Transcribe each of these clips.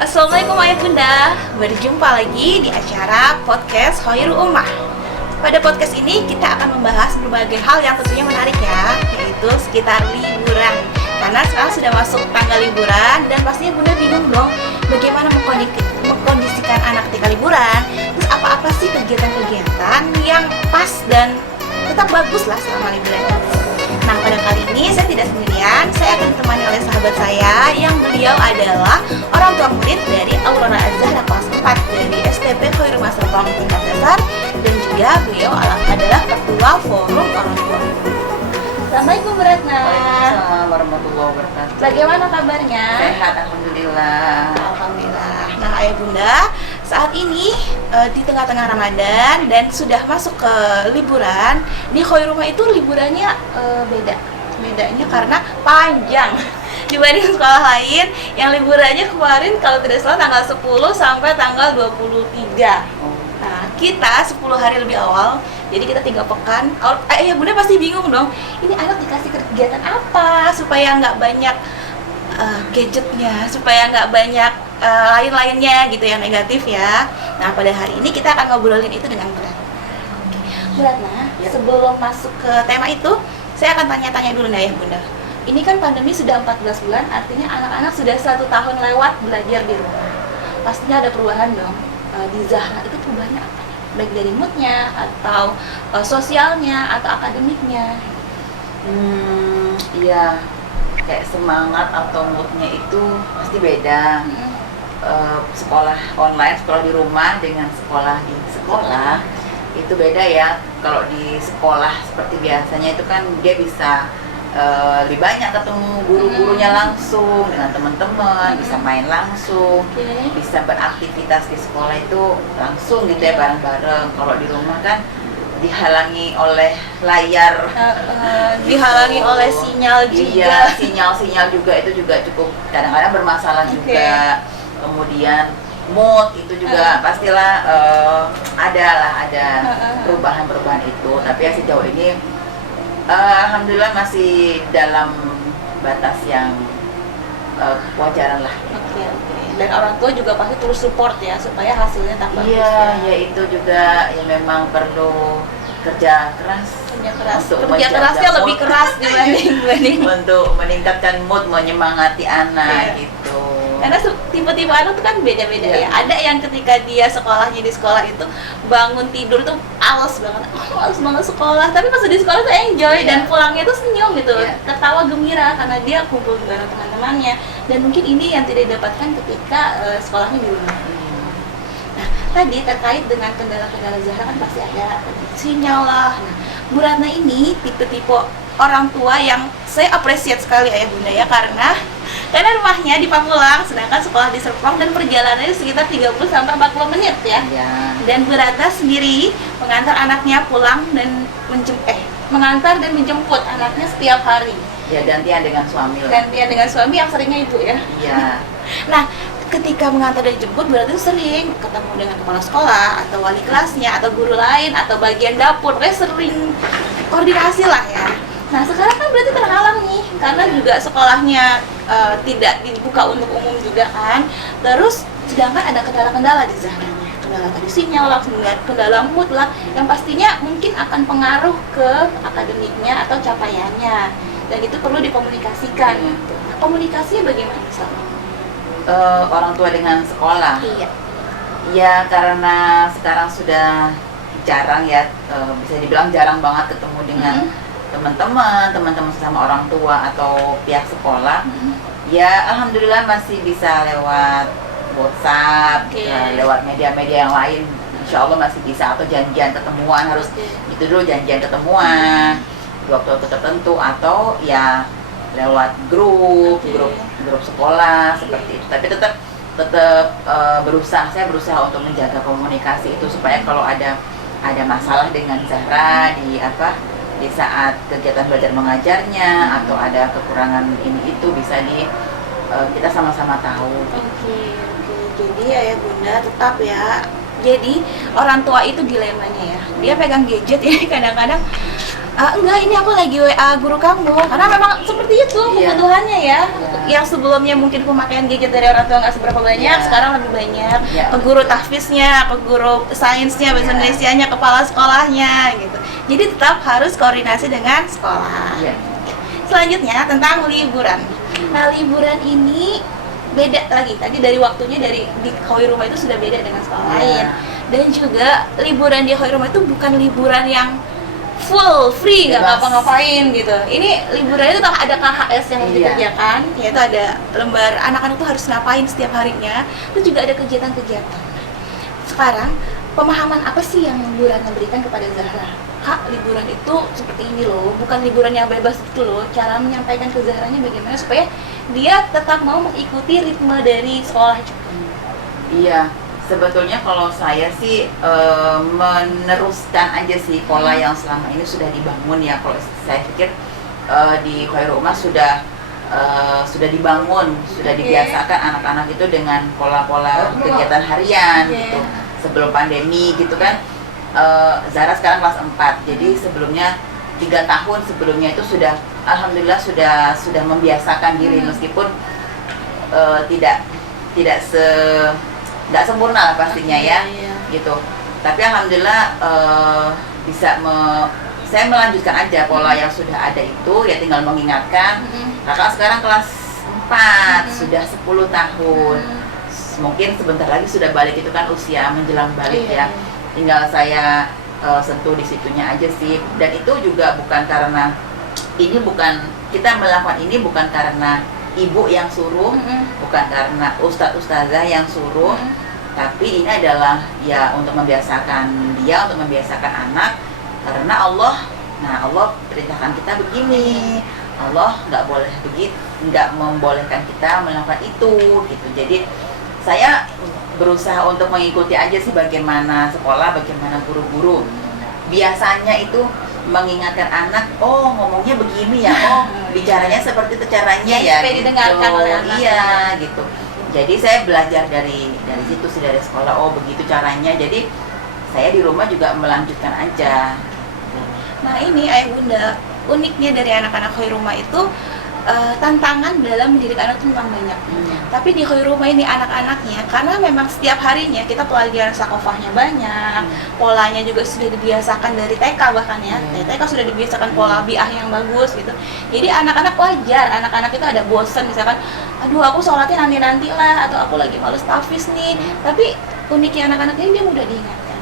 Assalamualaikum ayah bunda, berjumpa lagi di acara podcast Khairul Ummah. Pada podcast ini kita akan membahas berbagai hal yang tentunya menarik ya, yaitu sekitar liburan. Karena sekarang sudah masuk tanggal liburan dan pastinya bunda bingung dong bagaimana mengkondisikan anak ketika liburan. Terus apa-apa sih kegiatan-kegiatan yang pas dan tetap bagus lah selama liburan ini. Nah, pada kali ini saya tidak sendirian, saya akan ditemani oleh sahabat saya yang beliau adalah orang tua murid dari Aurora Az-Zahra kelas 4 dari STP Khairul Ummah Serpong tingkat dasar, dan juga beliau adalah ketua forum orang tua. Assalamualaikum Bu Ratna. Waalaikumsalam warahmatullahi wabarakatuh. Bagaimana kabarnya? Sehat, alhamdulillah. Alhamdulillah. Nah, ayah bunda, saat ini di tengah-tengah Ramadan dan sudah masuk ke liburan. Di Khairul Ummah itu liburannya bedanya karena panjang dibanding sekolah lain yang liburannya kemarin kalau tidak salah tanggal 10 sampai tanggal 23. Nah, kita 10 hari lebih awal, jadi kita 3 pekan. Ya bunda pasti bingung dong, ini anak dikasih kegiatan apa supaya nggak banyak gadgetnya, supaya nggak banyak lain-lainnya gitu yang negatif ya. Nah, pada hari ini kita akan ngobrolin itu dengan Bu Ratna. Bu Ratna, Ya. sebelum masuk ke tema itu, saya akan tanya-tanya dulu nih ya bunda. Ini kan pandemi sudah 14 bulan, artinya anak-anak sudah 1 tahun lewat belajar di rumah. Pastinya ada perubahan dong. Di Zahra itu perubahannya apa? Baik dari moodnya, atau sosialnya, atau akademiknya? Iya, kayak semangat atau moodnya itu pasti beda. Sekolah online, sekolah di rumah dengan sekolah di sekolah itu beda ya. Kalau di sekolah seperti biasanya itu kan dia bisa lebih banyak ketemu guru-gurunya langsung dengan teman-teman, bisa main langsung, bisa beraktivitas di sekolah itu langsung gitu ya, bareng-bareng. Kalau di rumah kan dihalangi oleh layar, Dihalangi oleh sinyal juga. Iya, sinyal juga itu juga cukup kadang-kadang bermasalah juga. Kemudian mood itu juga pastilah ada perubahan-perubahan itu. Tapi ya sejauh ini alhamdulillah masih dalam batas yang kewajaran lah. Oke. Dan orang tua juga pasti terus support ya supaya hasilnya tak bagus. Iya, ya itu juga ya memang perlu kerja keras. Untuk Kerja kerasnya menjaga lebih mood. keras dibanding Untuk meningkatkan mood, menyemangati anak gitu. karena tipe-tipe anak tuh kan beda-beda ya. Ada yang ketika dia sekolahnya di sekolah itu bangun tidur tuh alas banget, alas banget sekolah, tapi pas di sekolah tuh enjoy dan pulangnya tuh senyum gitu, tertawa gembira karena dia kumpul dengan teman-temannya, dan mungkin ini yang tidak didapatkan ketika sekolahnya di rumah. Nah, tadi terkait dengan kendala-kendala Zahra kan pasti ada sinyal lah. Nah, Bu Ratna ini tipe-tipe orang tua yang saya appreciate sekali ayah bunda ya, karena rumahnya di Pamulang sedangkan sekolah di Serpong dan perjalanannya sekitar 30 sampai 40 menit ya. Dan Bu Ratna sendiri mengantar anaknya pulang dan mengantar dan menjemput anaknya setiap hari. Ya, gantian dengan suami lah. Gantian dengan suami yang seringnya ibu ya. Iya. Nah, ketika mengantar dan jemput berarti sering ketemu dengan kepala sekolah atau wali kelasnya atau guru lain atau bagian dapur, kayak sering koordinasi lah ya. Nah, sekarang kan berarti terhalang nih karena juga sekolahnya tidak dibuka untuk umum juga kan. Terus sedangkan ada kendala-kendala di Zahra, kendala tadi sinyal lah, kendala mood lah, yang pastinya mungkin akan pengaruh ke akademiknya atau capaiannya, dan itu perlu dikomunikasikan. Nah, komunikasinya bagaimana misalnya? Orang tua dengan sekolah. Iya. Ya, karena sekarang sudah jarang ya, bisa dibilang jarang banget ketemu dengan teman-teman sesama orang tua atau pihak sekolah. Ya, alhamdulillah masih bisa lewat WhatsApp, lewat media-media yang lain. Insya Allah masih bisa, atau janjian ketemuan, harus itu dulu, janjian ketemuan di waktu-waktu tertentu, atau ya lewat grup sekolah seperti itu. Tapi tetap saya berusaha untuk menjaga komunikasi itu supaya kalau ada masalah dengan Zahra di saat kegiatan belajar mengajarnya atau ada kekurangan ini itu bisa kita sama-sama tahu. Oke. Jadi ayah bunda tetap ya. Jadi orang tua itu dilemanya ya. Dia pegang gadget ya kadang-kadang Enggak, ini aku lagi WA guru kamu karena memang seperti itu Iya. kebutuhannya ya. Iya. Yang sebelumnya mungkin pemakaian gadget dari orang tua nggak seberapa banyak, Iya. sekarang lebih banyak. Iya. Ke guru tahfiznya, ke guru sainsnya, bahasa Iya. Indonesianya, kepala sekolahnya gitu. Jadi tetap harus koordinasi dengan sekolah. Iya. Selanjutnya tentang liburan. Nah, liburan ini beda lagi. Tadi dari waktunya dari di Khoi Rumah itu sudah beda dengan sekolah Iya. lain. Dan juga liburan di Khoi Rumah itu bukan liburan yang full free nggak Bebas. ngapa-ngapain gitu. Ini liburannya itu ada KHS yang harus Iya. dikerjakan, yaitu ada lembar anak-anak tuh harus ngapain setiap harinya. Itu juga ada kegiatan-kegiatan. Sekarang pemahaman apa sih yang liburan memberikan kepada Zahra? Kak, liburan itu seperti ini loh, bukan liburan yang bebas itu loh. Cara menyampaikan ke Zahranya bagaimana supaya dia tetap mau mengikuti ritme dari sekolah juga. Iya, sebetulnya kalau saya sih meneruskan aja sih pola yang selama ini sudah dibangun ya. Kalau saya pikir di Khoi Rumah sudah dibangun, sudah Oke. dibiasakan anak-anak itu dengan pola-pola kegiatan harian Oke. gitu. Sebelum pandemi gitu kan. Zara sekarang kelas 4, jadi sebelumnya 3 tahun sebelumnya itu sudah alhamdulillah sudah membiasakan diri meskipun tidak sempurna lah pastinya ya Iya. gitu. Tapi alhamdulillah saya melanjutkan aja pola yang sudah ada itu, ya tinggal mengingatkan. Kakak sekarang kelas 4 sudah 10 tahun, mungkin sebentar lagi sudah balik, itu kan usia menjelang balik Iya. ya. Tinggal saya sentuh di situnya aja sih. Dan itu juga bukan karena kita melakukan ini bukan karena ibu yang suruh, bukan karena ustadz ustazah yang suruh, tapi ini adalah ya untuk membiasakan dia, untuk membiasakan anak. Karena Allah perintahkan kita begini, Allah nggak membolehkan kita melakukan itu gitu. Jadi saya berusaha untuk mengikuti aja sih bagaimana sekolah, bagaimana guru-guru. Biasanya itu mengingatkan anak, oh ngomongnya begini ya, oh bicaranya seperti itu caranya ya, supaya gitu. didengarkan oleh anak. Iya gitu. Jadi saya belajar dari situ sih, dari sekolah, oh begitu caranya. Jadi saya di rumah juga melanjutkan aja. Nah, ini ayah bunda, uniknya dari anak-anak Khoi Rumah itu tantangan dalam mendidik anak itu memang banyak. Tapi di Khoi Rumah ini anak-anaknya, karena memang setiap harinya kita pelajaran sakofahnya banyak, polanya juga sudah dibiasakan dari TK bahkan ya. Dari TK sudah dibiasakan pola biah yang bagus gitu. Jadi anak-anak wajar, anak-anak itu ada bosan misalkan, aduh aku sholatnya nanti-nanti lah, atau aku lagi males tahfiz nih. Tapi uniknya anak-anak ini dia mudah diingatkan.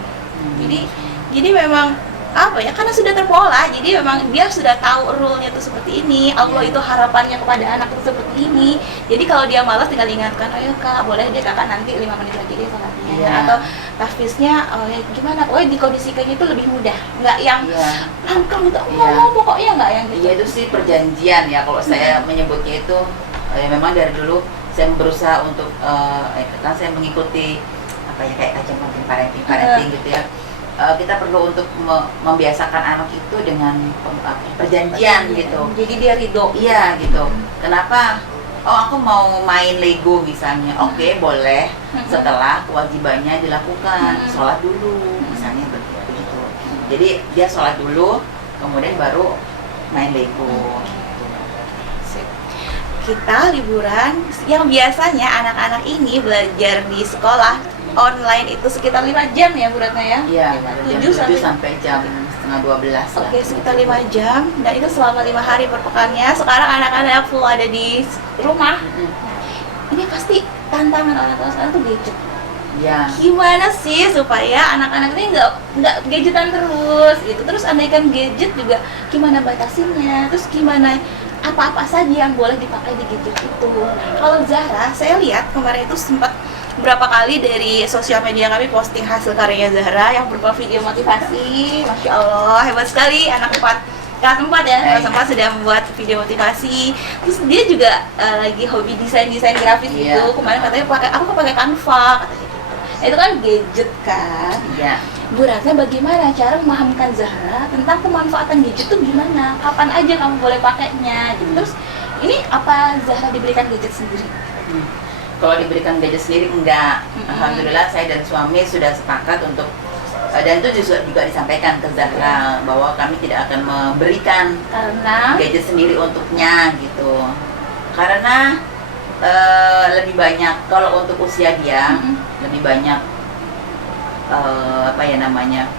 Jadi memang apa ya, karena sudah terpola, jadi memang dia sudah tahu rule-nya itu seperti ini. Allah itu harapannya kepada anak itu seperti ini. Jadi kalau dia malas tinggal ingatkan, ayo kak, boleh deh kakak nanti 5 menit lagi deh sholatnya. Atau tahfiznya gimana, dikondisikannya itu lebih mudah, nggak yang langkang gitu, mau pokoknya nggak yang gitu. Iya, itu sih perjanjian ya kalau saya menyebutnya itu. Ya memang dari dulu saya berusaha untuk kan saya mengikuti apa ya, kayak kacamata parenting gitu ya. Kita perlu untuk membiasakan anak itu dengan perjanjian gitu. Jadi dia ridho. Iya gitu. Kenapa? Oh aku mau main Lego misalnya. Oke, boleh. Setelah kewajibannya dilakukan, sholat dulu misalnya begitu. Jadi dia sholat dulu, kemudian baru main Lego. Kita liburan yang biasanya anak-anak ini belajar di sekolah online itu sekitar 5 jam ya Bu Ratna ya? Iya, jam 7 7 sampai jam setengah 12 lah. Oke, sekitar 5 jam, dan itu selama 5 hari per pekannya. Sekarang anak-anak full ada di rumah. Ini pasti tantangan orang tua sekarang tuh gadget. Iya. Gimana sih supaya anak-anak ini nggak gadgetan terus gitu? Terus andaikan gadget juga gimana batasinnya? Terus gimana apa-apa saja yang boleh dipakai di gadget itu? Kalau Zahra, saya lihat kemarin itu sempat berapa kali dari sosial media kami posting hasil karyanya Zahra yang berupa video motivasi. Masya Allah, hebat sekali anak 4 kelas 4 ya, kelas 4 sudah membuat video motivasi. Terus dia juga lagi hobi desain grafis gitu. Kemarin katanya aku pakai Canva katanya gitu. Itu kan gadget kan. Iya. Bu Ratna, bagaimana cara memahamkan Zahra tentang pemanfaatan gadget itu gimana? Kapan aja kamu boleh pakainya? Gitu. Terus ini apa Zahra diberikan gadget sendiri? Kalau diberikan gadget sendiri enggak. Alhamdulillah saya dan suami sudah sepakat untuk Dan itu juga disampaikan ke Zahra bahwa kami tidak akan memberikan Karena gadget sendiri untuknya gitu. Karena lebih banyak kalau untuk usia dia lebih banyak apa ya namanya,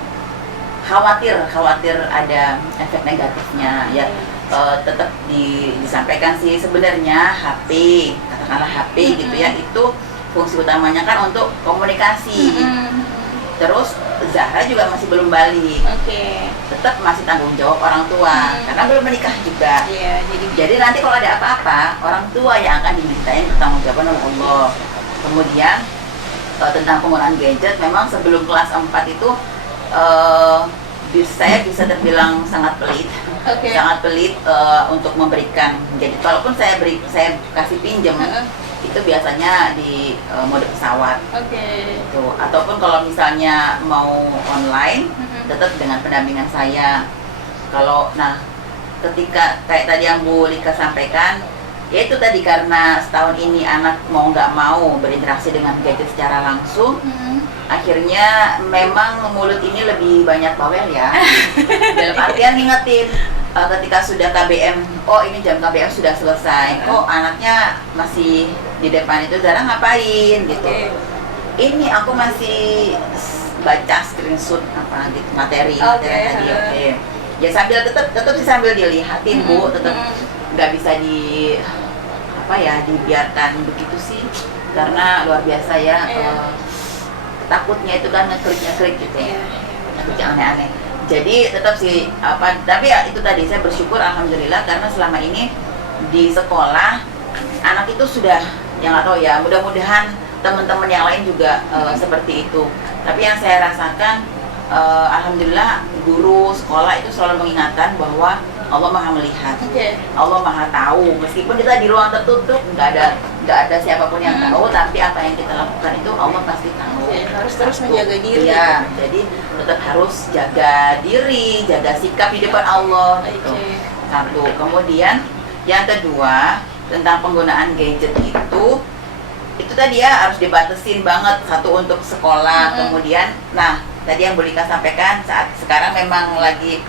khawatir ada efek negatifnya ya. Tetap disampaikan sih sebenarnya HP, katakanlah HP gitu ya, itu fungsi utamanya kan untuk komunikasi. Terus Zahra juga masih belum balik, tetap masih tanggung jawab orang tua karena belum menikah juga. Jadi nanti kalau ada apa-apa, orang tua yang akan dimintain pertanggungjawaban oleh Allah. Kemudian tentang penggunaan gadget, memang sebelum kelas 4 itu saya bisa terbilang sangat pelit, sangat pelit untuk memberikan gadget. Walaupun saya kasih pinjam, itu biasanya di mode pesawat, gitu. Ataupun kalau misalnya mau online, tetap dengan pendampingan saya. Ketika kayak tadi yang Bu Lika sampaikan, ya itu tadi karena setahun ini anak mau nggak mau berinteraksi dengan gadget secara langsung, akhirnya memang mulut ini lebih banyak bawel ya. Dalam artian ngingetin, ketika sudah KBM, oh ini jam KBM sudah selesai, oh anaknya masih di depan itu, Zahra ngapain gitu. Ini aku masih baca screenshot apa gitu, materi tadi. Ya sambil tetap sih sambil dilihatin Bu, tetap nggak bisa dibiarkan begitu sih, karena luar biasa ya. Takutnya itu kan ngeklik gitu ya, jangan aneh-aneh. Jadi tetap sih tapi ya itu tadi, saya bersyukur alhamdulillah karena selama ini di sekolah anak itu sudah, yang nggak tahu ya, mudah-mudahan teman-teman yang lain juga seperti itu. Tapi yang saya rasakan alhamdulillah guru sekolah itu selalu mengingatkan bahwa Allah Maha melihat, Allah Maha tahu. Meskipun kita di ruang tertutup, nggak ada siapapun yang tahu, tapi apa yang kita lakukan itu Allah pasti tahu. Harus terus menjaga diri. Ya, jadi tetap harus jaga diri, jaga sikap di depan Allah. Gitu. Satu. Kemudian yang kedua tentang penggunaan gadget itu tadi ya harus dibatasin banget. Satu untuk sekolah. Kemudian, tadi yang Bu Lika sampaikan, saat sekarang memang lagi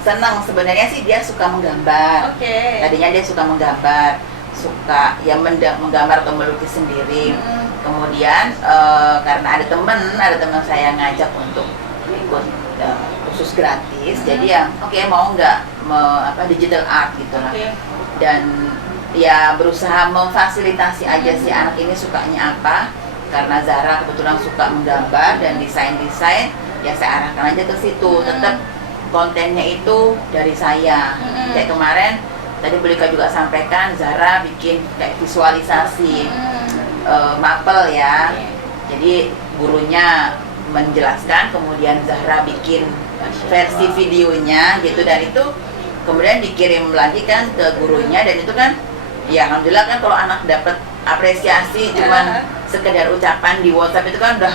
senang sebenarnya sih, dia suka menggambar. Tadinya dia suka menggambar, suka ya menggambar atau melukis sendiri. Kemudian karena ada teman saya ngajak untuk ikut khusus gratis, jadi ya mau nggak digital art gitu lah. Dan ya berusaha memfasilitasi aja sih anak ini sukanya apa. Karena Zahra kebetulan suka menggambar dan desain, ya saya arahkan aja ke situ. Tetap kontennya itu dari saya. Kayak kemarin tadi Bu Lika juga sampaikan, Zahra bikin kayak visualisasi mapel ya. Jadi gurunya menjelaskan, kemudian Zahra bikin versi videonya gitu, dan itu kemudian dikirim lagi kan ke gurunya. Dan itu kan ya alhamdulillah kan, kalau anak dapat apresiasi cuman sekedar ucapan di WhatsApp itu kan udah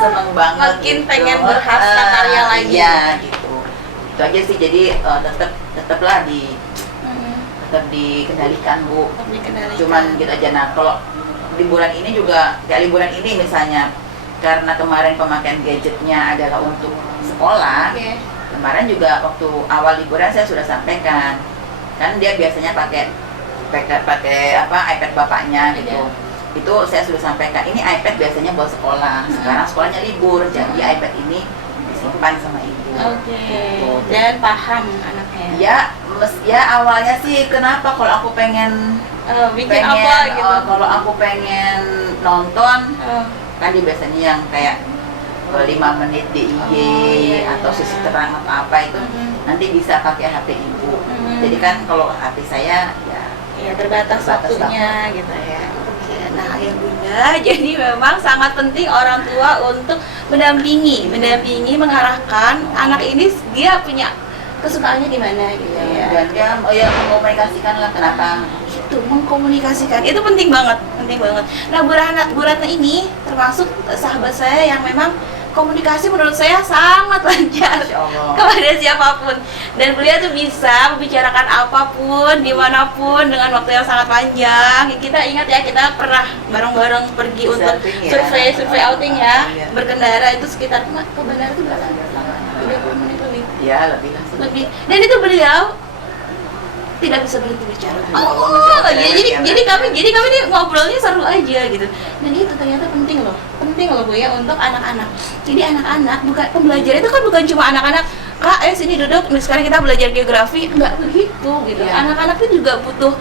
seneng banget, makin gitu. pengen berhasil karya lagi ya gitu. Itu aja sih. Jadi tetaplah tetap dikendalikan Bu. Cuman gitu aja. Nah kalau liburan ini juga, kayak liburan ini misalnya, karena kemarin pemakaian gadgetnya adalah untuk sekolah. Kemarin juga waktu awal liburan saya sudah sampaikan, kan dia biasanya pakai iPad bapaknya gitu. Itu saya sudah sampaikan, ini iPad biasanya buat sekolah. Sekarang sekolahnya libur, jadi iPad ini disimpan sama ibu. Gitu. Dan paham anaknya. Ya awalnya sih kenapa kalau aku pengen bikin apa gitu. Kalau aku pengen nonton, kan dia biasanya yang kayak 5 menit di IG atau sisi terang atau apa itu nanti bisa pakai HP ibu. Jadi kan kalau HP saya ya terbatas waktunya gitu ya. Nah ya Bunda, jadi memang sangat penting orang tua untuk mendampingi, mengarahkan anak ini, dia punya kesukaannya di mana gitu ya. Dan dia mengkomunikasikan lah kenapa. Itu mengkomunikasikan itu penting banget. Nah Bu Ratna ini termasuk sahabat saya yang memang komunikasi menurut saya sangat lancar Masya Allah. kepada siapapun, dan beliau tuh bisa membicarakan apapun dimanapun dengan waktu yang sangat panjang. Kita ingat ya, kita pernah bareng-bareng pergi untuk Surfing ya. survei outing ya, Iya. berkendara itu sekitar ke bandara itu berapa? 30 menit lebih. Ya lebih lah. Lebih. Dan itu beliau tidak bisa berhenti bicara. Ya Allah, Masya Allah, Jadi kami nih ngobrolnya seru aja gitu. Dan itu ternyata penting loh Bu ya untuk anak-anak. Jadi anak-anak bukan pembelajar itu kan bukan cuma anak-anak, Kak, sini duduk, sekarang kita belajar geografi, nggak begitu gitu. Iya. Anak-anak itu juga butuh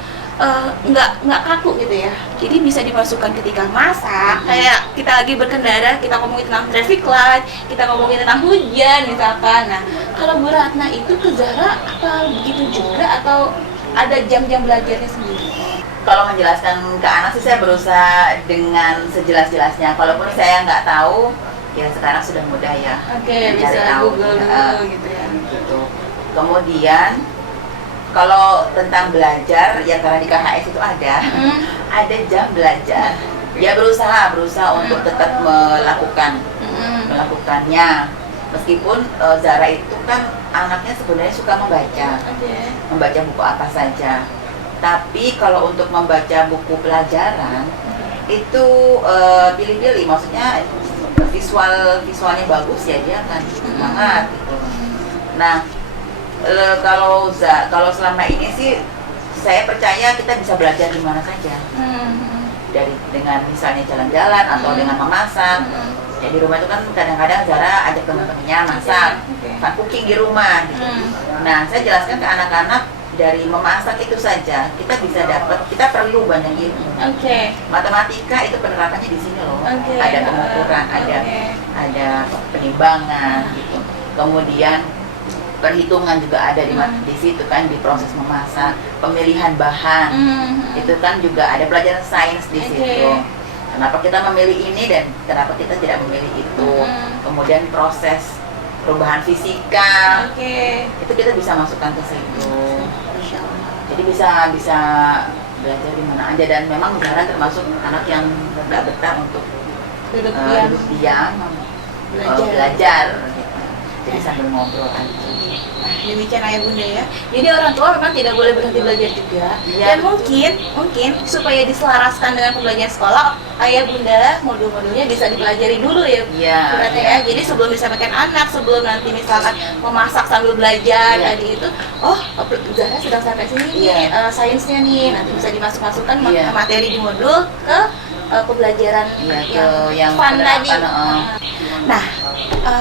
nggak kaku gitu ya. Jadi bisa dimasukkan ketika masak, kayak kita lagi berkendara, kita ngomongin tentang traffic light, kita ngomongin tentang hujan misalkan. Nah, kalau Bu Ratna itu ke Zahra apa begitu juga atau ada jam-jam belajarnya sendiri? Kalau menjelaskan ke anak sih saya berusaha dengan sejelas-jelasnya. Kalaupun saya nggak tahu, ya sekarang sudah mudah ya. Oke, Cari bisa tahu. Google dulu gitu ya. Gitu. Kemudian kalau tentang belajar, ya karena di KHS itu ada jam belajar. Dia berusaha untuk tetap melakukannya. Meskipun Zara itu kan anaknya sebenarnya suka membaca buku apa saja. Tapi kalau untuk membaca buku pelajaran itu pilih-pilih, maksudnya visualnya bagus ya dia akan semangat gitu. Nah, kalau selama ini sih saya percaya kita bisa belajar di mana saja. Dengan misalnya jalan-jalan atau dengan memasak. Ya di rumah itu kan kadang-kadang Zara ada teman-temannya masak, fun cooking di rumah gitu. Nah, saya jelaskan ke anak-anak dari memasak itu saja kita bisa dapat, kita perlu banyak ilmu. Matematika itu penerapannya di sini loh. Ada pengukuran, ada penimbangan gitu. Kemudian perhitungan juga ada di situ kan, di proses memasak, pemilihan bahan. Itu kan juga ada pelajaran sains di situ. Kenapa kita memilih ini dan kenapa kita tidak memilih itu. Kemudian proses perubahan fisika. Itu kita bisa masukkan ke situ. Jadi bisa belajar di mana aja, dan memang Zara termasuk anak yang nggak betah untuk duduk diam belajar gitu. Jadi sambil ngobrol aja. Demikian ayah bunda ya. Jadi orang tua memang tidak boleh berhenti belajar juga. Dan mungkin supaya diselaraskan dengan pembelajaran sekolah, ayah bunda modul-modulnya bisa dipelajari dulu ya. Berarti ya. Jadi sebelum disampaikan anak, sebelum nanti misalkan memasak sambil belajar tadi itu, Zahra sedang sampai sini nih, sainsnya nih, nanti bisa dimasukkan materi di modul ke pembelajaran yang fun tadi. Nah,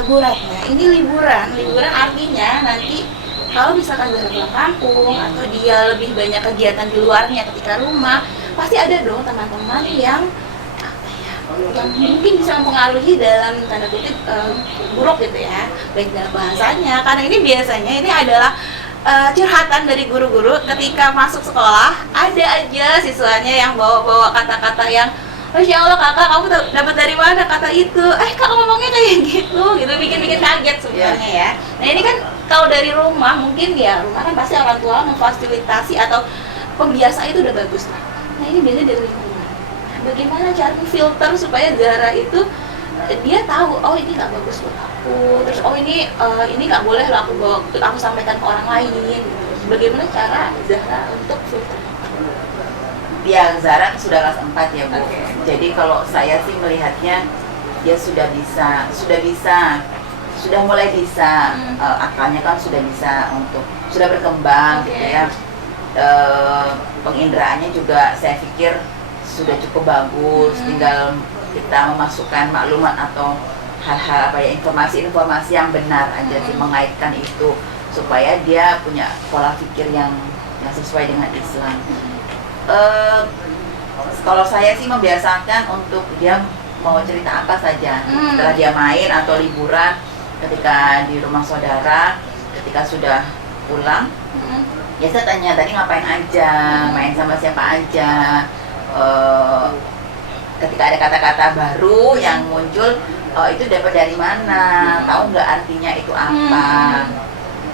Bu Ratna, ini liburan artinya nanti kalau misalkan Zahra pulang kampung atau dia lebih banyak kegiatan di luarnya ketika rumah, pasti ada dong teman-teman yang mungkin bisa mempengaruhi dalam tanda kutip buruk gitu ya, baik dalam bahasanya, karena ini biasanya ini adalah curhatan dari guru-guru ketika masuk sekolah, ada aja siswanya yang bawa-bawa kata-kata yang Masya Allah kakak, kamu dapat dari mana kata itu? Kak ngomongnya kayak gitu bikin kaget sebenarnya ya. Nah ini kan kalau dari rumah, mungkin ya rumah kan pasti orang tua memfasilitasi atau pembiasa itu udah bagus lah. Nah ini biasanya dari lingkungan. Bagaimana cara filter supaya Zahra itu dia tahu, oh ini nggak bagus buat aku, terus oh ini nggak boleh lah aku sampaikan ke orang lain. Bagaimana cara Zahra untuk filter? Ya, Zahra sudah kelas 4 ya Bu. Jadi kalau saya sih melihatnya dia sudah mulai bisa, akalnya kan sudah bisa sudah berkembang gitu ya. Pengindraannya juga saya pikir sudah cukup bagus. Tinggal kita memasukkan maklumat atau hal-hal informasi-informasi yang benar aja sih, mengaitkan itu supaya dia punya pola pikir yang sesuai dengan Islam. Kalau saya sih membiasakan untuk dia mau cerita apa saja setelah dia main atau liburan, ketika di rumah saudara, ketika sudah pulang, ya saya tanya tadi ngapain aja, main sama siapa aja. Ketika ada kata-kata baru yang muncul, itu dapat dari mana, tahu nggak artinya itu apa.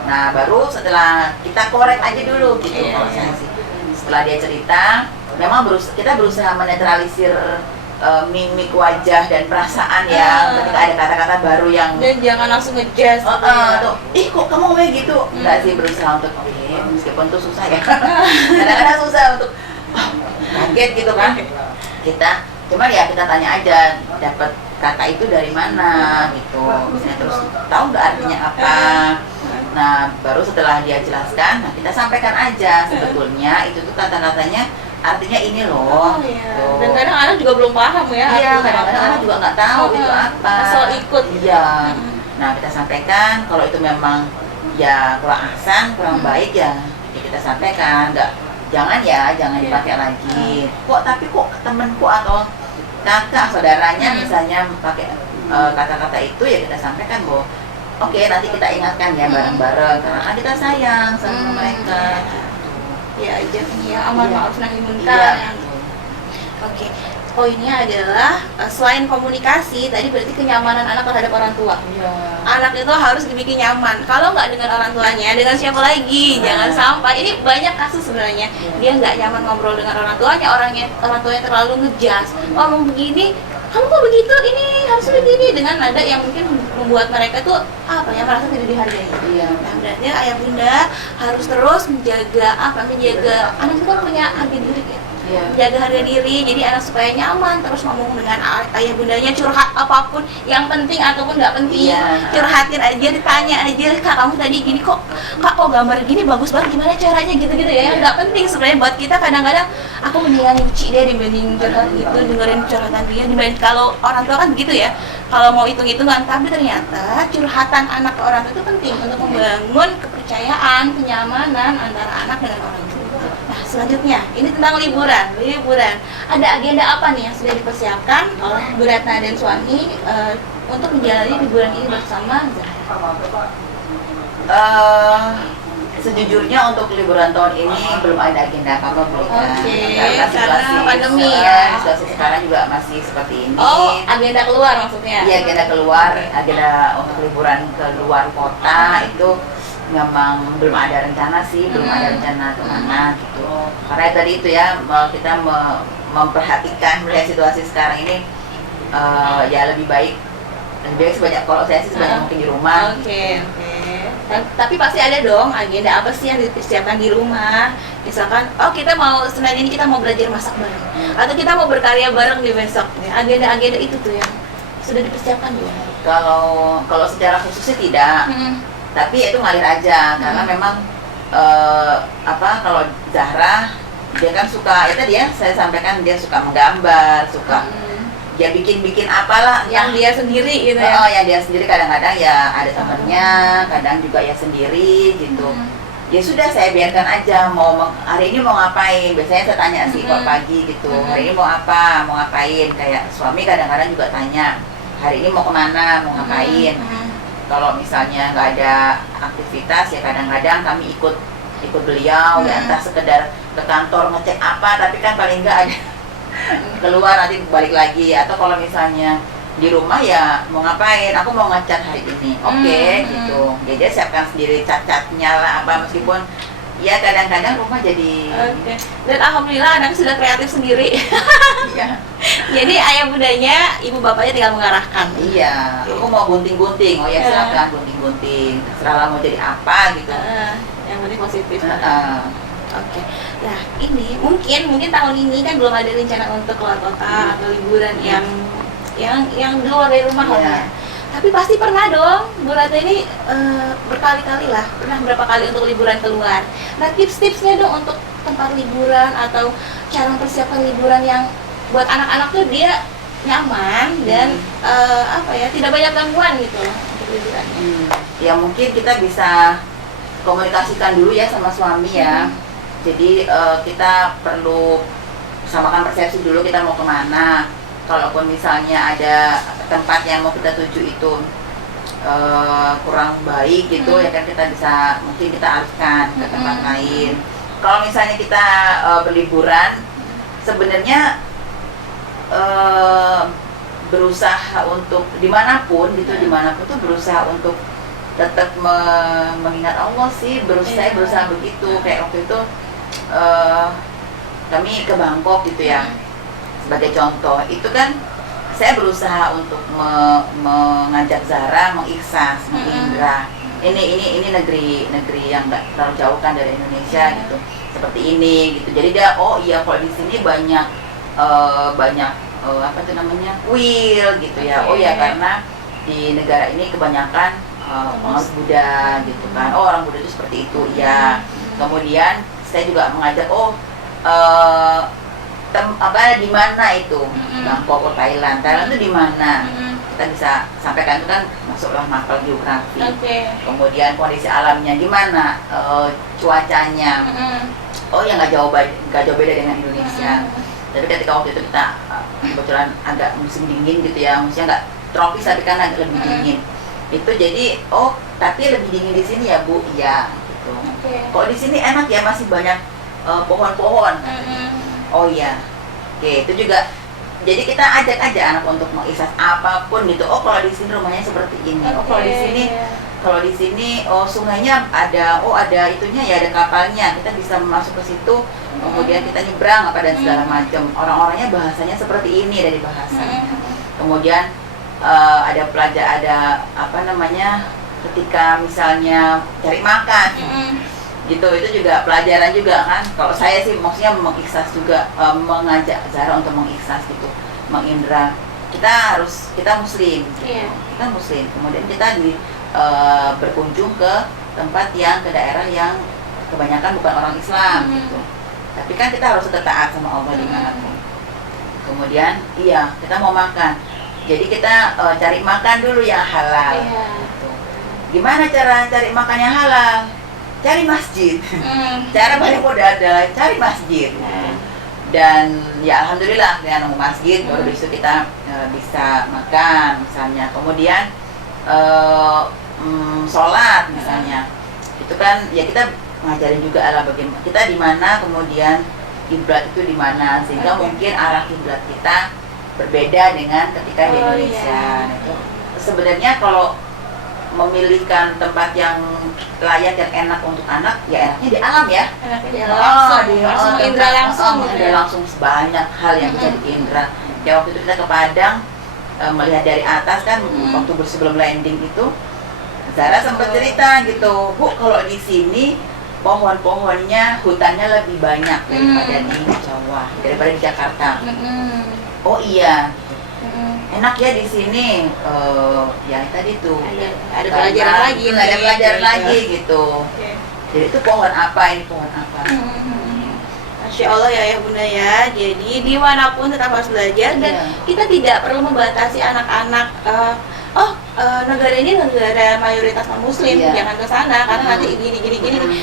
Nah baru setelah kita korek aja dulu gitu. Kalau saya sih setelah dia cerita, memang kita berusaha menetralisir mimik wajah dan perasaan ya ketika ada kata-kata baru yang dan jangan langsung ngejudge gitu ya. tuh, kok kamu ngomong gitu? Enggak sih, berusaha untuk meskipun tuh susah ya. Kadang-kadang susah untuk kaget gitu kan. Cuma ya kita tanya aja dapat kata itu dari mana gitu. Misalnya terus tahu nggak artinya apa. Nah, baru setelah dia jelaskan, nah kita sampaikan aja sebetulnya itu tuh kata-katanya artinya ini loh. Iya. Tuh. Dan kadang anak juga belum paham ya. Iya, kadang-kadang anak juga nggak tahu itu apa. Asal ikut. Iya. Nah, kita sampaikan kalau itu memang ya kurang ahsan, kurang baik ya kita sampaikan. Jangan dipakai lagi. Kok temenku atau kakak saudaranya misalnya pakai kata-kata itu, ya kita sampaikan bahwa oke, nanti kita ingatkan ya bareng-bareng karena kan kita sayang sama mereka. Ya aja ya, amar ma'ruf nahi munkar. Iya. Oke. Poinnya adalah selain komunikasi, tadi berarti kenyamanan anak terhadap orang tua. Iya. Anak itu harus dibikin nyaman. Kalau nggak dengan orang tuanya, dengan siapa lagi? Jangan sampai, ini banyak kasus sebenarnya. Dia nggak nyaman ngobrol dengan orang tuanya, orang tuanya terlalu ngejas. Ngomong begini, kamu kok begitu? Ini harus begini, dengan nada yang mungkin membuat mereka tuh merasa tidak dihargai. Iya. Nah, berarti ayah bunda harus terus menjaga anak itu kan punya harga diri ya. Iya. Jaga harga diri, jadi anak supaya nyaman terus ngomong dengan ayah bundanya, curhat apapun yang penting ataupun nggak penting, curhatin aja, ditanya aja, kak kamu tadi gini kok gambar gini bagus banget, gimana caranya gitu-gitu ya, yang nggak penting sebenarnya buat kita. Kadang-kadang aku mendingan nyuci deh dibanding curhat gitu, dengerin curhatan dia dibanding. Kalau orang tua kan gitu ya, kalau mau hitung-hitungan, tapi ternyata curhatan anak ke orang tua itu penting untuk membangun kepercayaan, kenyamanan antara anak dengan orang tua. Nah, selanjutnya, ini tentang liburan. Ada agenda apa nih yang sudah dipersiapkan oleh Bu Retna dan suami untuk menjalani liburan ini bersama Zahra? Sejujurnya untuk liburan tahun ini belum ada agenda apa-apa Bu Rita. Karena situasi pandemi ya. Situasi sekarang juga masih seperti ini. Oh, agenda keluar maksudnya? Iya, agenda keluar, agenda untuk liburan ke luar kota itu memang belum ada rencana sih, belum ada rencana kemana gitu. Karena tadi itu ya, kita memperhatikan melihat situasi sekarang ini, ya lebih baik kalau saya sih sebanyak mungkin di rumah. Oke. Tapi pasti ada dong agenda apa sih yang dipersiapkan di rumah. Misalkan, kita mau Senin ini kita mau belajar masak bareng, atau kita mau berkarya bareng di besok. Agenda-agenda itu tuh yang sudah dipersiapkan juga. Kalau secara khusus sih tidak. Tapi itu ngalir aja karena memang kalau Zahra dia kan suka, itu dia saya sampaikan dia suka menggambar, suka dia bikin apalah yang dia sendiri gitu ya. Yang dia sendiri, kadang-kadang ya ada temennya, kadang juga ya sendiri gitu. Ya sudah, saya biarkan aja hari ini mau ngapain. Biasanya saya tanya sih kalau pagi gitu, hari ini mau ngapain. Kayak suami kadang-kadang juga tanya, hari ini mau kemana, mau ngapain. Kalau misalnya nggak ada aktivitas ya kadang-kadang kami ikut beliau, ya entah sekedar ke kantor ngecek apa, tapi kan paling nggak ada keluar nanti balik lagi. Atau kalau misalnya di rumah ya mau ngapain, aku mau ngecat hari ini, gitu. Ya dia siapkan sendiri cat-catnya lah apa, meskipun ya kadang-kadang rumah jadi Dan alhamdulillah anaknya sudah kreatif sendiri. Iya. Jadi ayah bundanya, ibu bapaknya tinggal mengarahkan. Iya. Aku mau gunting-gunting, silakan gunting-gunting, terserah mau jadi apa gitu. Yang penting positif. Oke. Nah, ini mungkin tahun ini kan belum ada rencana untuk keluar kota atau liburan yang di luar dari rumah lah ya. Tapi pasti pernah dong, Bu Retna ini berkali-kali lah, pernah berapa kali untuk liburan keluar. Nah, tips-tipsnya dong untuk tempat liburan atau cara mempersiapkan liburan yang buat anak-anak tuh dia nyaman dan tidak banyak gangguan gitu loh untuk liburannya. Ya mungkin kita bisa komunikasikan dulu ya sama suami ya. Jadi kita perlu samakan persepsi dulu kita mau kemana. Kalaupun misalnya ada tempat yang mau kita tuju itu kurang baik gitu, ya kan mungkin kita alihkan ke tempat lain. Kalau misalnya kita berliburan, sebenarnya berusaha untuk dimanapun tuh berusaha untuk tetap mengingat Allah sih, berusaha begitu. Kayak waktu itu kami ke Bangkok gitu ya. Sebagai contoh, itu kan saya berusaha untuk mengajak Zara mengikhsas, mengindra. Ini negeri yang nggak terlalu jauh kan dari Indonesia gitu. Seperti ini gitu. Jadi dia kalau di sini banyak apa tuh namanya, kuil gitu ya. Oh ya, karena di negara ini kebanyakan orang Buddha gitu kan. Oh, orang Buddha itu seperti itu ya. Kemudian saya juga mengajak di mana itu, Bangkok atau Thailand itu di mana, kita bisa sampaikan. Itu kan masuklah mapel geografi. Kemudian kondisi alamnya gimana, cuacanya, oh ya nggak jauh beda dengan Indonesia. Tapi ketika waktu itu kita kebetulan agak musim dingin gitu ya, maksudnya nggak tropis tapi kan agak lebih dingin. Itu jadi tapi lebih dingin di sini ya Bu, iya gitu. Kok di sini enak ya, masih banyak pohon-pohon. Oh iya, oke, itu juga. Jadi kita ajak aja anak untuk mengikhsas apapun gitu. Oh, kalau di sini rumahnya seperti ini. Oh, kalau di sini sungainya ada itunya ya, ada kapalnya. Kita bisa masuk ke situ. Kemudian kita nyebrang dan segala macam. Orang-orangnya bahasanya seperti ini dari bahasanya. Kemudian ada apa namanya, ketika misalnya cari makan. Gitu, itu juga pelajaran juga kan. Kalau saya sih maksudnya mengikhsas juga, mengajak Zara untuk mengikhsas gitu, mengindra. Kita muslim gitu. Kita muslim, kemudian kita berkunjung ke tempat ke daerah yang kebanyakan bukan orang Islam gitu. Tapi kan kita harus tetap taat sama Allah dimanapun. Kemudian kita mau makan, jadi kita cari makan dulu yang halal gitu. Gimana cara cari makan yang halal? Cari masjid. Cara paling mudah adalah cari masjid. Dan ya alhamdulillah dengan nemu masjid baru besok kita bisa makan misalnya. Kemudian sholat misalnya. Itu kan ya kita ngajarin juga bagaimana kita di mana, kemudian kiblat itu di mana, sehingga mungkin arah kiblat kita berbeda dengan ketika di Indonesia. Itu sebenarnya kalau memilihkan tempat yang layak dan enak untuk anak, ya enaknya di alam ya. Langsung indra langsung. Ada langsung sebanyak hal yang bisa diindra. Ya waktu itu kita ke Padang, melihat dari atas kan, waktu sebelum landing itu, Zara sempat cerita gitu, Bu, kalau di sini pohon-pohonnya, hutannya lebih banyak daripada di Jawa, daripada di Jakarta. Oh iya. Enak ya di sini, ya tadi tuh ada pelajaran lagi, gitu. Jadi itu pohon apa, ini pohon apa. Masya Allah ya Bunda ya. Jadi dimanapun tetap harus belajar, dan kita tidak perlu membatasi anak-anak. Negara ini negara mayoritas non muslim, jangan ke sana karena nanti gini.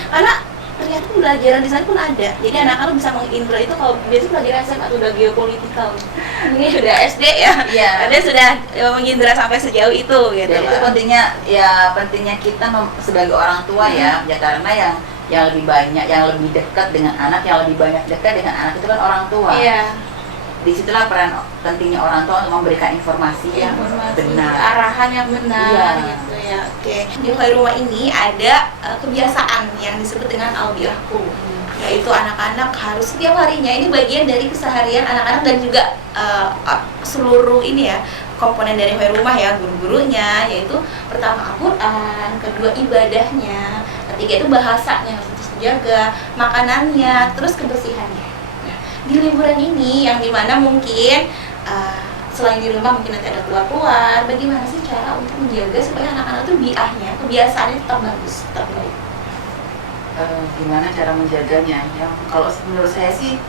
Karena ternyata pelajaran di sana pun ada. Jadi anak-anak bisa mengindra itu. Kalau biasanya pelajaran SMA atau udah geopolitikal, ini sudah SD ya. Ada sudah mengindra sampai sejauh itu gitu. Dan itu pentingnya kita sebagai orang tua ya karena yang lebih banyak, yang lebih dekat dengan anak, yang lebih banyak dekat dengan anak itu kan orang tua. Disitulah peran pentingnya orang tua untuk memberikan informasi yang benar, arahan yang benar gitu ya. Di rumah ini ada kebiasaan yang disebut dengan al-bi'ahku, yaitu anak-anak harus setiap harinya, ini bagian dari keseharian anak-anak dan juga seluruh komponen dari rumah ya, guru-gurunya, yaitu pertama Al-Quran, kedua ibadahnya, ketiga itu bahasanya harus dijaga, makanannya, terus kebersihannya. Di liburan ini yang dimana mungkin selain di rumah mungkin nanti ada keluar-keluar, bagaimana sih cara untuk menjaga supaya anak-anak itu biahnya, kebiasaannya tetap bagus, tetap baik? Gimana cara menjaganya? Kalau menurut saya sih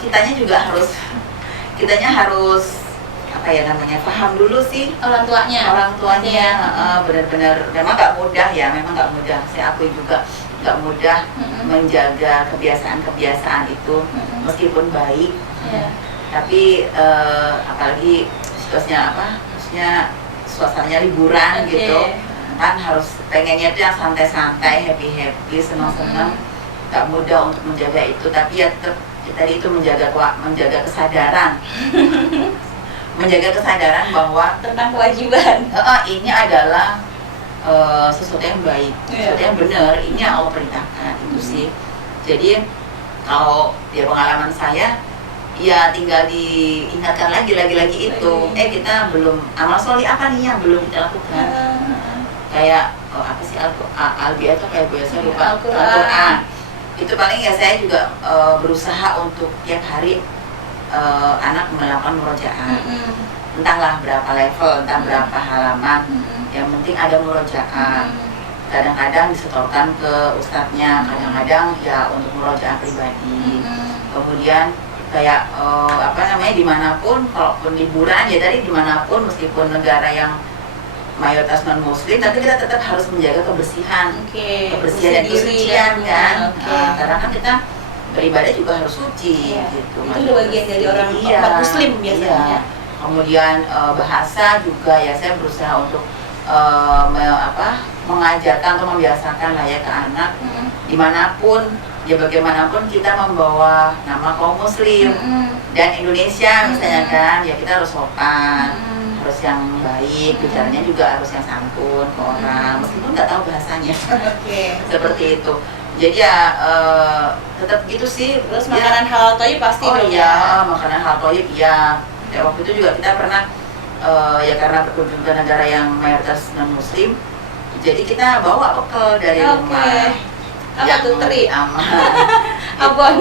kitanya harus paham dulu sih orang tuanya. Benar-benar memang nggak mudah, saya akui juga nggak mudah menjaga kebiasaan itu meskipun baik. Tapi apalagi maksudnya suasananya liburan gitu kan, harus pengennya itu yang santai-santai, happy, senang-senang. Nggak mudah untuk menjaga itu, tapi ya tetap tadi itu menjaga kesadaran menjaga kesadaran bahwa tentang kewajiban ini adalah sesuatu yang baik, sesuatu yang benar, ini yang Allah perintahkan itu sih. Jadi kalau di pengalaman saya, ya tinggal diingatkan lagi itu. Kita belum amal soleh apa nih yang belum kita lakukan? Kayak apa sih Albia tuh kayak biasa lupa Al-Quran. Itu paling ya saya juga berusaha untuk tiap hari anak melakukan murojaah. Entahlah berapa level, entah berapa halaman, yang penting ada murojaah. Kadang-kadang disetorkan ke ustadznya, kadang-kadang ya untuk murojaah pribadi. Kemudian kayak dimanapun, kalaupun liburan ya tadi dimanapun, meskipun negara yang mayoritas non muslim, tapi kita tetap harus menjaga kebersihan, kebersihan dan kesucian kan. Karena kan kita beribadah juga harus suci, gitu. Itu bagian dari orang umat muslim biasanya. Kemudian bahasa juga ya saya berusaha untuk mengajarkan atau membiasakan lah ya ke anak, dimanapun ya bagaimanapun kita membawa nama kaum muslim dan Indonesia misalnya kan, ya kita harus sopan, harus yang baik, bicaranya juga harus yang santun ke orang meskipun nggak tahu bahasanya. Seperti itu. Jadi ya tetap gitu sih. Terus makanan halal thayyib pasti dong. Makanan halal thayyib ya. Waktu itu juga kita pernah ya karena berkunjung ke negara yang mayoritas non muslim, jadi kita bawa bekal dari rumah. Apa tuh teri? Abon.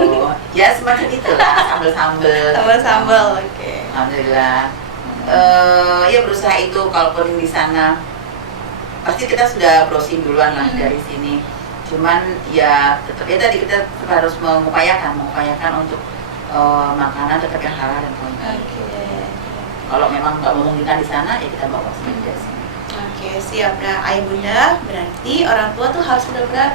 Ya semacam itulah, sambal-sambal. Alhamdulillah. Ya berusaha itu, kalaupun di sana pasti kita sudah browsing duluan lah dari sini. Cuman ya tetap ya tadi kita harus mengupayakan untuk makanan tetap yang halal dan thayyib. Kalau memang nggak memungkinkan di sana, ya kita bawa sendiri dari sini. Siap. Nah, ayah bunda berarti orang tua tuh harus benar-benar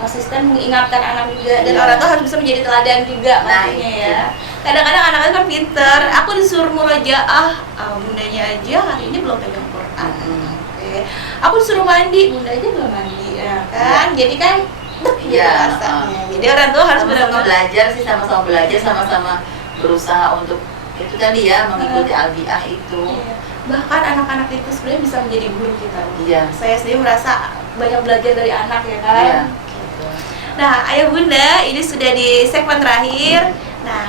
konsisten mengingatkan anak juga, dan orang tua harus bisa menjadi teladan juga nantinya ya. Kadang-kadang anak-anak kan pinter, aku disuruh murojaah, bundanya aja hari ini belum pegang Quran. Aku disuruh mandi, bunda aja belum mandi, ya kan? Jadi kan rasanya. Jadi orang tua harus sama-sama belajar sih, sama-sama belajar, sama-sama berusaha untuk itu tadi ya, mengikuti albiah itu. Bahkan anak-anak itu sebenarnya bisa menjadi guru kita. Saya sendiri merasa banyak belajar dari anak ya kan. Nah, ayah bunda, ini sudah di segmen terakhir. Nah,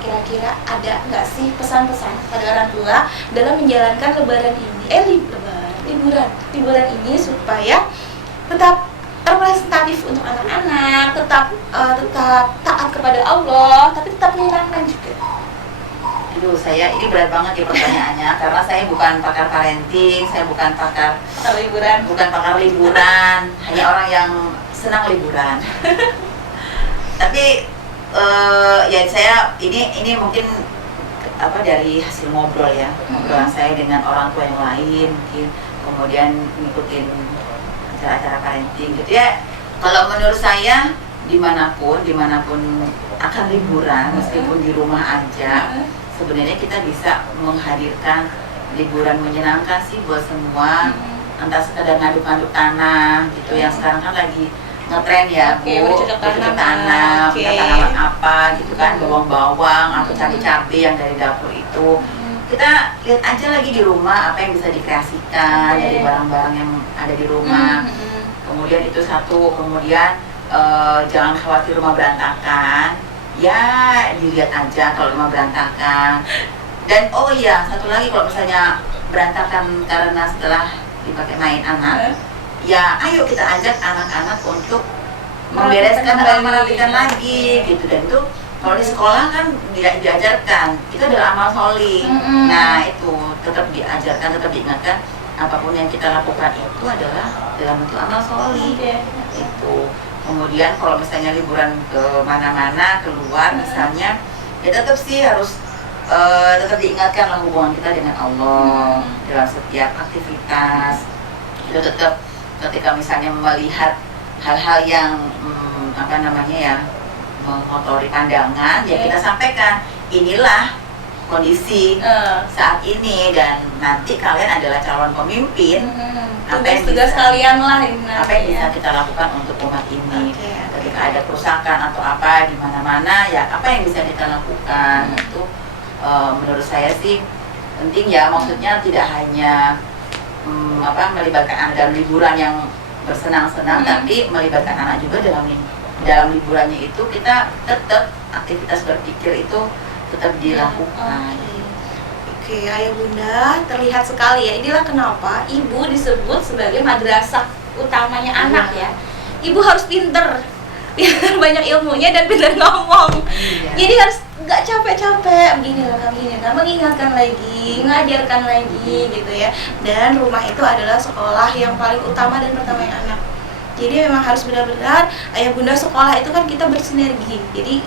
kira-kira ada nggak sih pesan-pesan pada orang tua dalam menjalankan lebaran ini? Liburan ini supaya tetap representatif untuk anak-anak, tetap taat kepada Allah, tapi tetap menyenangkan juga. Saya ini berat banget ya pertanyaannya, karena saya bukan pakar parenting, saya bukan pakar liburan, hanya orang yang senang liburan. Tapi ya saya ini mungkin dari hasil ngobrol ya, ngobrolan saya dengan orang tua yang lain, mungkin kemudian ngikutin acara-acara parenting gitu ya. Kalau menurut saya dimanapun akan liburan, meskipun di rumah aja, sebenarnya kita bisa menghadirkan liburan menyenangkan sih buat semua. Entah sekadar ngaduk-ngaduk tanah gitu, yang sekarang kan lagi ngetren ya, bercocok tanam, tanaman apa gitu kan, bawang-bawang atau cabai-cabai yang dari dapur itu. Kita lihat aja lagi di rumah apa yang bisa dikreasikan dari barang-barang yang ada di rumah. Kemudian itu satu, kemudian jangan khawatir rumah berantakan. Ya dilihat aja kalau rumah berantakan. Dan satu lagi, kalau misalnya berantakan karena setelah dipakai main anak, ya ayo kita ajak anak-anak untuk membereskan dan merapikan lagi gitu. Dan itu kalau di sekolah kan diajarkan, itu adalah amal solih. Nah itu tetap diajarkan, tetap diingatkan, apapun yang kita lakukan itu adalah dalam bentuk amal solih. Itu. Kemudian kalau misalnya liburan ke mana-mana, keluar misalnya, ya tetap sih harus tetap diingatkan lah hubungan kita dengan Allah dalam setiap aktivitas. Itu tetap ketika misalnya melihat hal-hal yang mengotori pandangan, ya kita sampaikan, inilah kondisi saat ini dan nanti kalian adalah calon pemimpin. Tugas kalian lah ini. Apa yang bisa kita lakukan untuk umat ini? Ketika ada kerusakan atau apa di mana-mana, ya apa yang bisa kita lakukan? Itu menurut saya sih penting ya. Maksudnya tidak hanya melibatkan anak dalam liburan yang bersenang-senang, tapi melibatkan anak juga dalam liburannya itu kita tetap aktivitas berpikir itu tetap dilakukan. Oke, ayah bunda terlihat sekali ya. Inilah kenapa ibu disebut sebagai madrasah utamanya anak ya. Ibu harus pinter, banyak ilmunya dan pinter ngomong. Jadi harus nggak capek-capek begini lah, mengingatkan lagi, mengajarkan lagi gitu ya. Dan rumah itu adalah sekolah yang paling utama dan pertama yang anak. Jadi memang harus benar-benar ayah bunda sekolah itu kan kita bersinergi. Jadi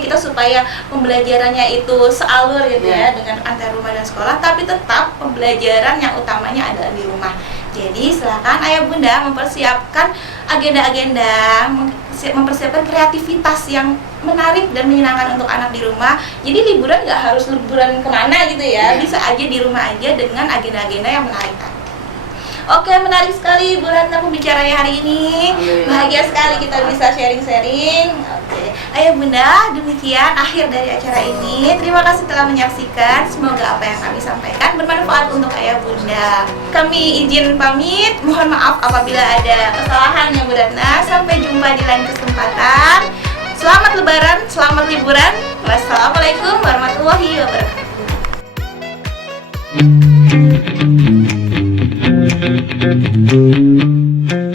kita supaya pembelajarannya itu sealur gitu ya dengan antar rumah dan sekolah, tapi tetap pembelajaran yang utamanya adalah di rumah. Jadi silakan ayah bunda mempersiapkan agenda-agenda, mempersiapkan kreativitas yang menarik dan menyenangkan untuk anak di rumah. Jadi liburan nggak harus liburan kemana gitu ya, bisa aja di rumah aja dengan agenda-agenda yang menarik. Oke, menarik sekali Bu Ratna pembicaranya hari ini. Bahagia sekali kita bisa sharing-sharing. Oke, ayah bunda, demikian akhir dari acara ini. Terima kasih telah menyaksikan. Semoga apa yang kami sampaikan bermanfaat untuk ayah bunda. Kami izin pamit. Mohon maaf apabila ada kesalahan yang Bu Ratna. Sampai jumpa di lain kesempatan. Selamat Lebaran, selamat liburan. Wassalamualaikum warahmatullahi wabarakatuh. Thank you.